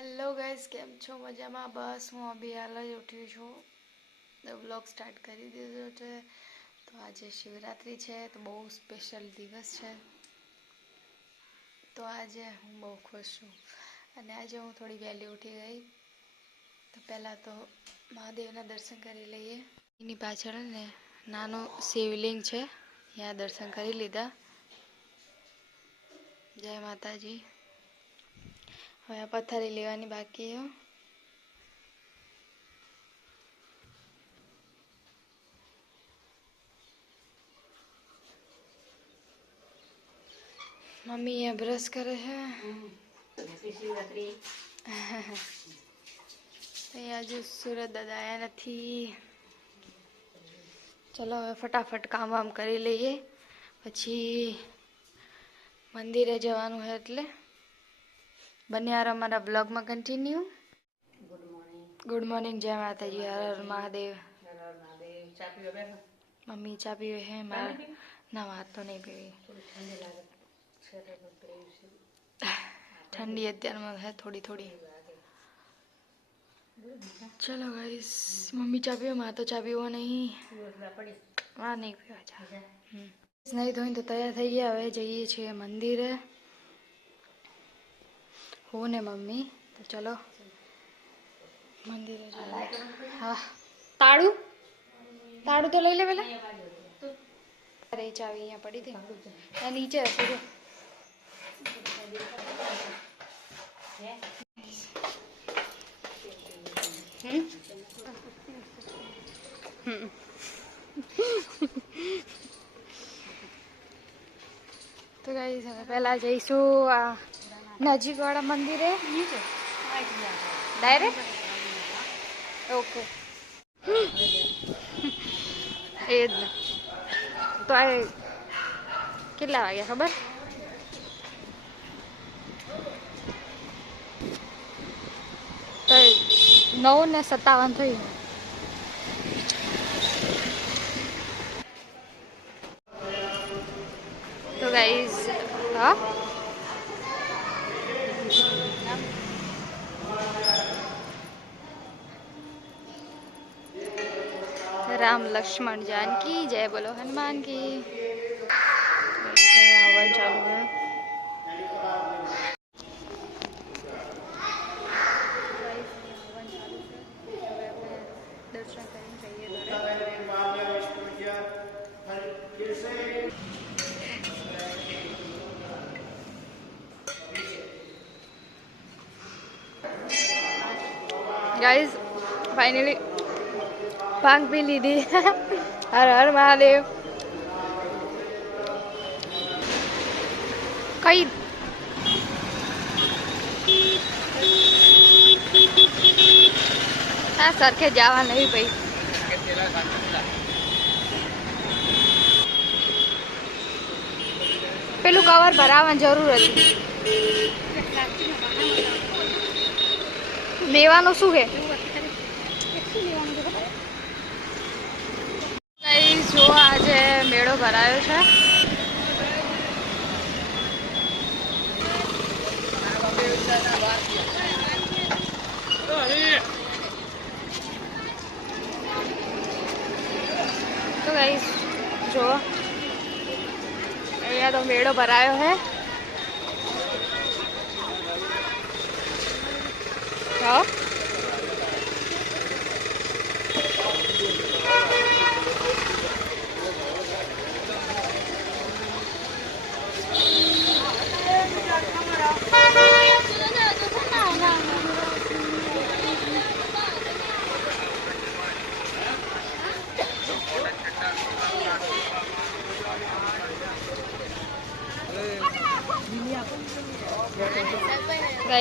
Hello guys કેમ છો? મજામાં? બસ, હું અભી હાલ જ ઉઠી છું. બ્લોગ સ્ટાર્ટ કરી દીધો છે. તો આજે શિવરાત્રિ છે, તો બહુ સ્પેશિયલ દિવસ છે. તો આજે હું બહુ ખુશ છું. અને આજે હું થોડી વહેલી ઉઠી ગઈ. તો પહેલાં તો મહાદેવના દર્શન કરી લઈએ. એની પાછળ ને નાનું શિવલિંગ છે. ત્યાં દર્શન કરી લીધા. જય માતાજી. હવે પથારી લેવાની બાકી હો મમ્મી અહીંયા બ્રશ કરે છે અહીંયા હજુ સુરત દાદા આવ્યા નથી ચલો હવે ફટાફટ કામ વામ કરી લઈએ પછી મંદિરે જવાનું છે એટલે બન્યા રહો અમારા બ્લોગમાં continue good morning good morning જય માતાજી હર હર મહાદેવ હર મહાદેવ ચા પીવા બેઠો મમ્મી ચા પીવે હે મારા ના વાત તો નહીં પીવી થોડી ઠંડી લાગે શરીરમાં પ્રેમ છે ઠંડી અત્યારમાં છે થોડી થોડી ચલો ગાઈસ મમ્મી ચા પીવે મારે તો ચા પીવો નહીં દિવસમાં પડી હા નહીં પીવા ચા જા. હમ. નહીં ધોઈને તો તૈયાર થઈ ગયા હવે જઈએ છીએ મંદિરે હું ને મમ્મી તો ચલો મંદિરે જઈએ હા તાળું તાળું તો લઈ લે પેલા અરે એ ચાવી અહીંયા પડી હતી આ નીચે હશે જો હમ? હમ. તો ગાઈસ હવે પહેલા જઈશું આ નજીકવાળા મંદિરે ડાયરેક્ટ ઓકે એ જ ને તો આ કેટલા વાગ્યા ખબર તો નવ ને સત્તાવન થયું તો ગાઈઝ હા लक्ष्मण जान की। जय बोलो हनुमान की। गाइस फाइनली ફાઇનલી ભાંગ પી લીધી હર હર મહાદેવ કઈ હા સરખે જવા નહીં ભાઈ પેલું કવર ભરાવવાની જરૂર હતી લેવાનું શું છે આજે મેળો ભરાયો છે તો ગાઈસ જો અહીંયા તો મેળો ભરાયો છે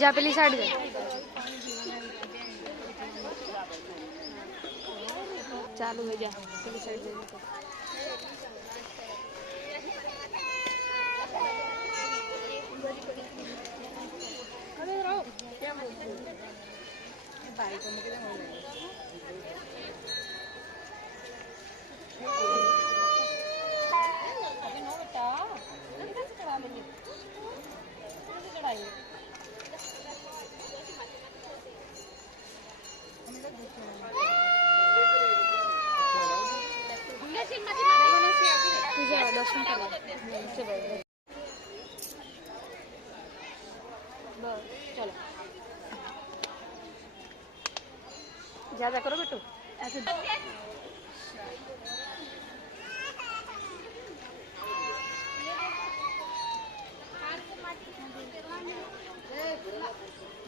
जा पहली साइड जा। चालू हो जा। साइड जा। मुझे જા જા કરો બેટું ऐसे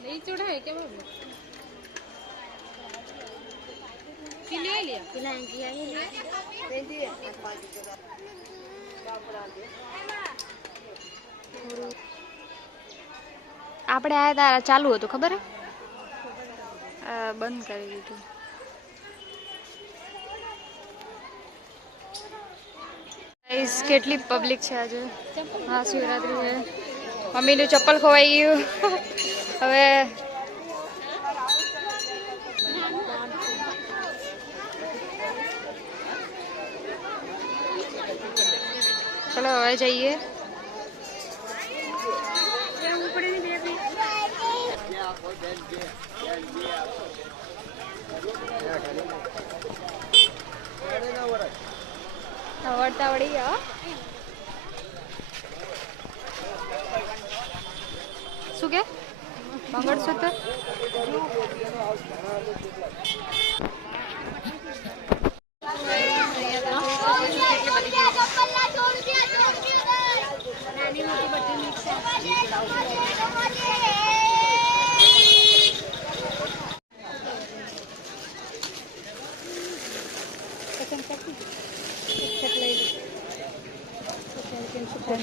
नहीं चढ़ा है क्या बाबू कि ले लिया पिलाएंगी आई ले આપણે આયા તારા ચાલુ હતું ખબર હે આ બંધ કરી દીધું Guys, કેટલી પબ્લિક છે આજે હા શિવરાત્રી છે મમ્મીનું ચપ્પલ ખોવાઈ ગયું હવે ચલો હવે જઈએ 没有。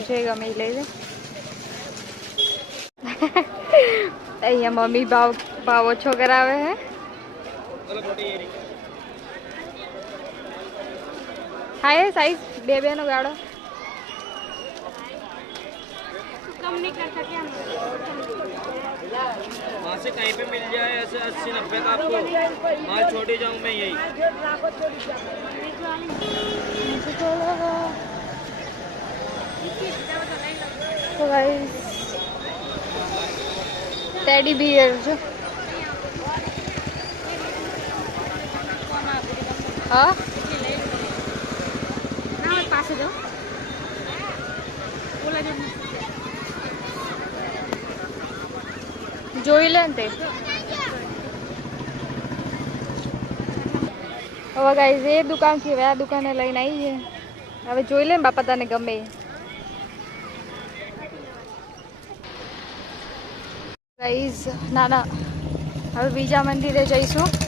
જે ગમે એ લઈ લે અહીંયા મમ્મી ભાવ ભાવ ઓછો કરાવે હે હા એ સાઈઝ બે બે નો ગાળો कम नहीं कर सकते हम वहाँ से कहीं पे मिल जाए ऐसे अस्सी नब्बे का आपको माल छोड़ी जाऊँ मैं यही તો ગાઈસ ટેડી બિયર જો હા? પાસે જાઓ. જોઈ લે ને તે. હવે ગાઈઝ એ દુકાનથી હવે આ દુકાને લઈને આવી છે હવે જોઈ લે ને બાપા તને ગમે. ગાઈઝ ના. હવે બીજા મંદિરે જઈશું.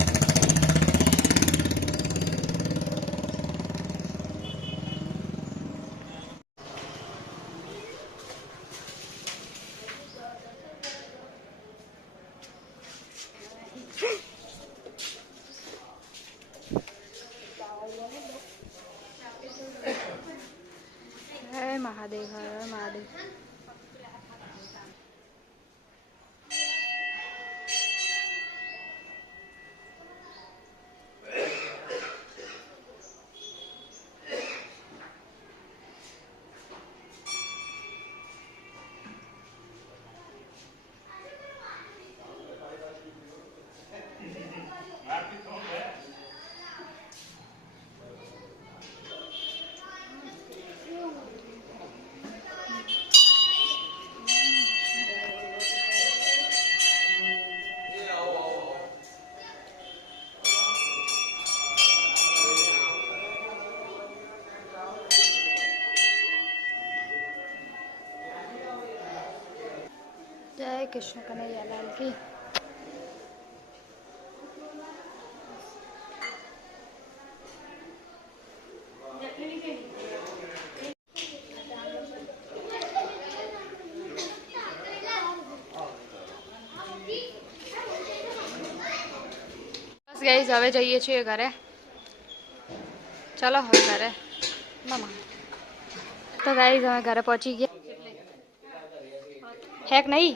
जय कृष्ण कन्हैया लाल की। गाइस हमें चलो हो घर मामा तो गाइस हमें नहीं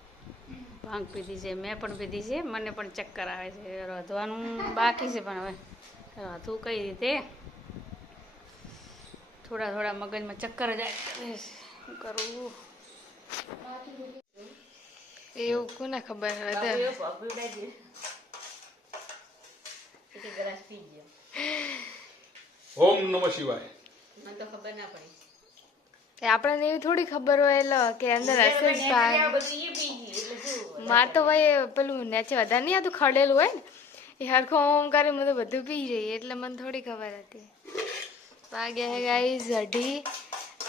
ભાંગ પીધી છે મેં પણ પીધી છે મને પણ ચક્કર આવે છે રોધવાનું બાકી છે પણ હવે. રોધવું કઈ રીતે? થોડા થોડા મગજમાં ચક્કર જાય શું કરવું? એવું કોને ખબર ઓમ નમઃ શિવાય. મને તો ખબર ના પડી. આપણને એવી થોડી ખબર હોય એટલે કે અંદર હશે જ માર તો ભાઈ પેલું નેચે વધારે નહીં આતું ખડેલું હોય ને એ હરખો ઓમ કરે હું તો બધું પી જઈ એટલે મને થોડી ખબર હતી વાગે હે ગાઈઝ અઢી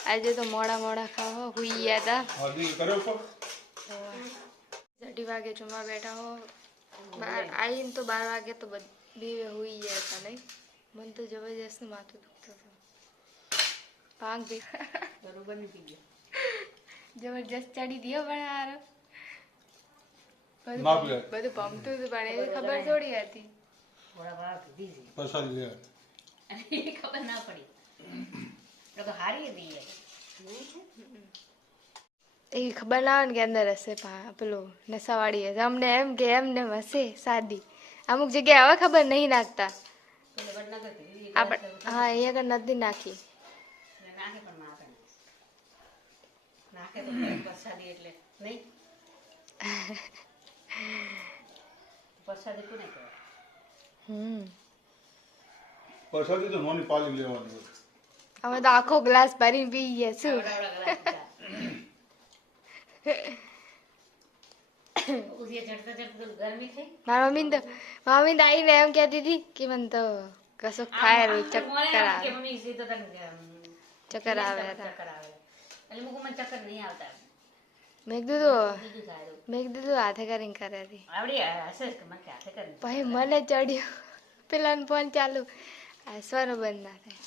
આજે તો મોડા મોડા ખાવા હુઈ ગયા હતા હાર્દિક કર્યો છો અઢી વાગે જમવા બેઠા હો બાર આવીને તો બાર વાગે તો બધી હુઈ ગયા હતા નહીં મને તો જબરજસ્ત માથું દુખતું હતું ભાંગ બી બરોબર નહીં પી ગયો જબરજસ્ત ચડી દિયો પણ હારો ના બધું. હતું પણ એ ખબર થોડી હતી. લે. એ ખબર ના પડી. તો હારી હતી યાર ખબર ના હોય ને કે અંદર હશે પેલો નશાવાળી હશે. અમને એમ કે એમને હશે સાદી. અમુક જગ્યાએ હવે ખબર નહીં નાખતા. આપણે હા એ આગળ નથી નાખી. નાખે પણ નાખે નાખે તો પ્રસાદી એટલે નહીં. પ્રસાદી કોને કહેવાય હમ. પ્રસાદી તો નોની પાલી લેવાની અમે તો આખો ગ્લાસ ભરીને પી ગયા શું મારા મમ્મી તો મમ્મી તો આવીને એમ કહેતી હતી કે મને તો કશું ખાય રહ્યું ચક્કર આવે. ચક્કર આવે ચક્કર આવે. એટલે મુકુ મને ચક્કર નહીં આવતા મેં કીધું મેં કીધું હાથે કરીને કરે હતી કે મને ચડ્યો. પેલા ફોન ચાલુ. હસવાનું બંધ ના થાય.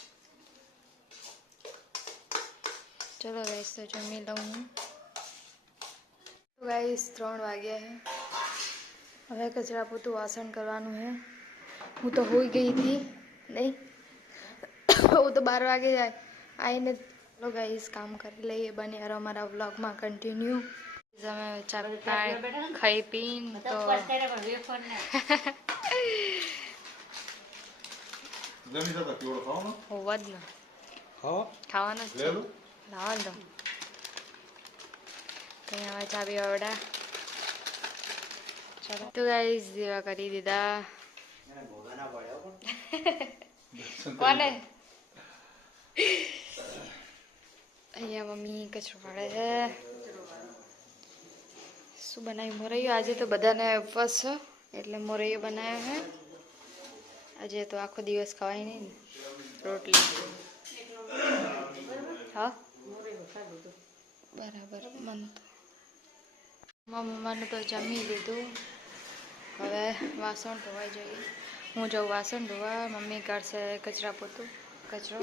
ચલો ગાઈસ તો જમી લઉં હું. ગાઈસ ત્રણ વાગ્યા હે. હવે કચરા પોતું વાસણ કરવાનું છે હું તો હોઈ ગઈ હતી. નહીં. હું તો બાર વાગે જાય આવીને હેલો ગાઈઝ કામ કરી લઈએ બને યાર અમારા વ્લોગમાં કન્ટિન્યુ અમે ચા ખાઈ પીને તો ખાવાનો? જ લાવવા હવે ચા બી ઓરડા ગાઈઝ જેવા કરી દીધા. કોને? અહીંયા મમ્મી કચરો પાડે છે. શું બનાવ્યું? મોરૈયો. આજે તો બધાને ઉપવાસ છે, એટલે મોરૈયો બનાવ્યો છે. આજે તો આખો દિવસ ખવાય નહીં રોટલી. હા? બરાબર, મન તો. મમ્માને તો જમી લીધું. હવે વાસણ ધોવાઈ જોઈએ. હું જાઉં વાસણ ધોવા, મમ્મી કાઢશે કચરા પોતું, કચરો.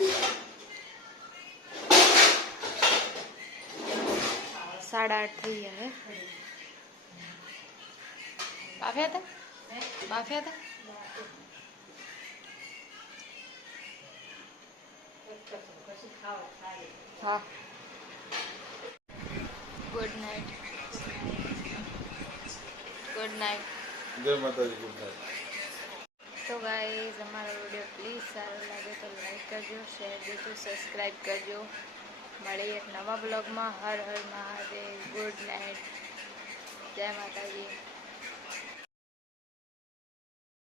સાડા આઠ થઈ ગયા હે બાફ્યા હતા બાફ્યા હતા હા ગુડ નાઇટ ગુડ નાઇટ જય માતાજી ગુડ નાઇટ તો ગાઈઝ અમારો વિડીયો પ્લીઝ સારો લાગે તો લાઈક કરજો શેર કરજો સબસ્ક્રાઈબ કરજો મળીએ એક નવા બ્લોગમાં. હર હર મહાદેવ. Good night. જય માતાજી.